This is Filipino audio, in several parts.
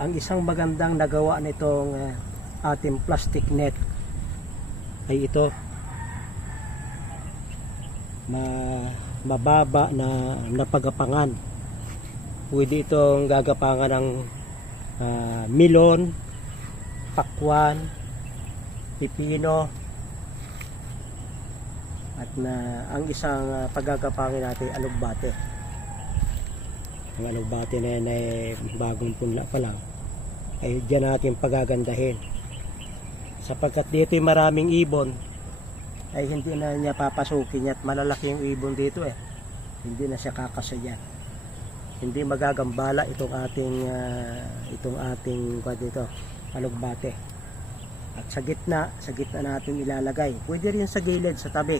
Ang isang magandang nagawa nitong ating plastic net ay ito, mababa na pagapangan. Pwede itong gagapangan ng milon, pakwan, pipino, at ang isang paggagapangin natin alugbate. Ang alugbate na yan ay bagong punla pa lang, ay dyan natin pagagandahin, sapagkat dito yung maraming ibon ay hindi na niya papasukin at malalaki yung ibon dito hindi na siya kakasya, hindi magagambala itong ating dito alugbate. At sa gitna natin ilalagay, pwede rin sa gilid, sa tabi,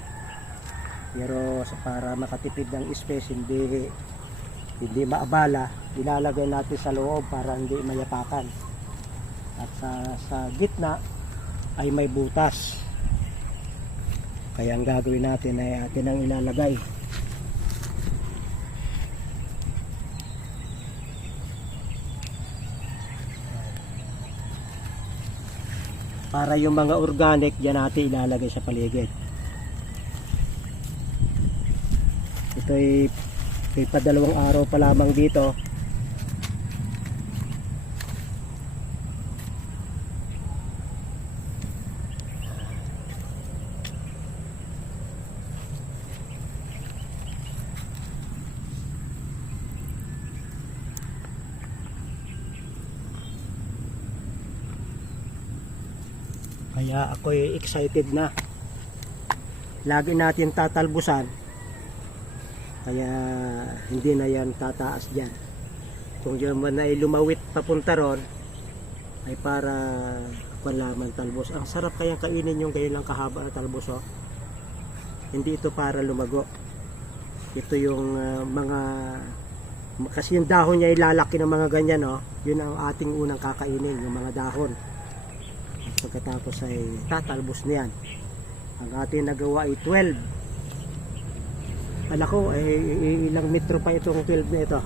pero para makatipid ng space, hindi maabala, ilalagay natin sa loob para hindi mayapakan. At sa gitna ay may butas, kaya ang gagawin natin ay atin ang ilalagay. Para yung mga organic diyan natin ilalagay sa paligid. Ito ay padalawang araw pa lamang dito. Kaya ako'y excited na. Lagi natin tatalbusan, kaya hindi na yan tataas dyan. Kung yan man ay lumawit papunta ron, ay para palaman talbos. Ang sarap kayang kainin yung ganyan lang kahaba na talbos. Hindi ito para lumago. Ito yung kasi yung dahon niya ilalaki ng mga ganyan. Yun ang ating unang kakainin, yung mga dahon. Pagkatapos ay tatalbos niyan. Ang ating nagawa ay 12. Alako ay ilang metro pa itong 12 na ito,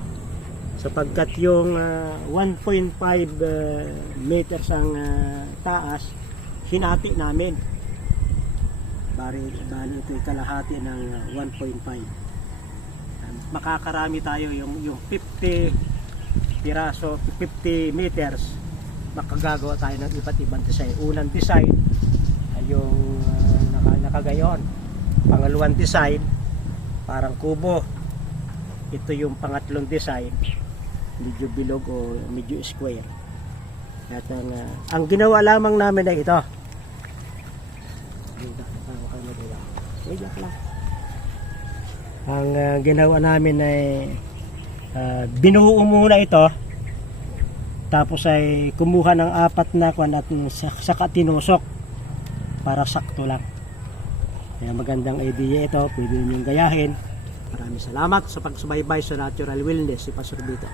sapagkat yung 1.5 meters ang taas, hinati namin. Bali ito ay kalahati ng 1.5. Makakarami tayo yung 50 piraso, 50 meters, makagagawa tayo ng iba't ibang design. Unang design ay yung nakagayon. Pangalawang design parang kubo. Ito yung pangatlong design, medyo bilog o medyo square. At ang ginawa lamang namin ay ito. Ang ginawa namin ay binuo muna ito, tapos ay kumuha ng 4 na kuwan at saka tinusok para sakto lang. Kaya magandang idea ito, pwede ninyong gayahin. Maraming salamat sa pagsubaybay sa Natural Wellness, si Pastor Vito.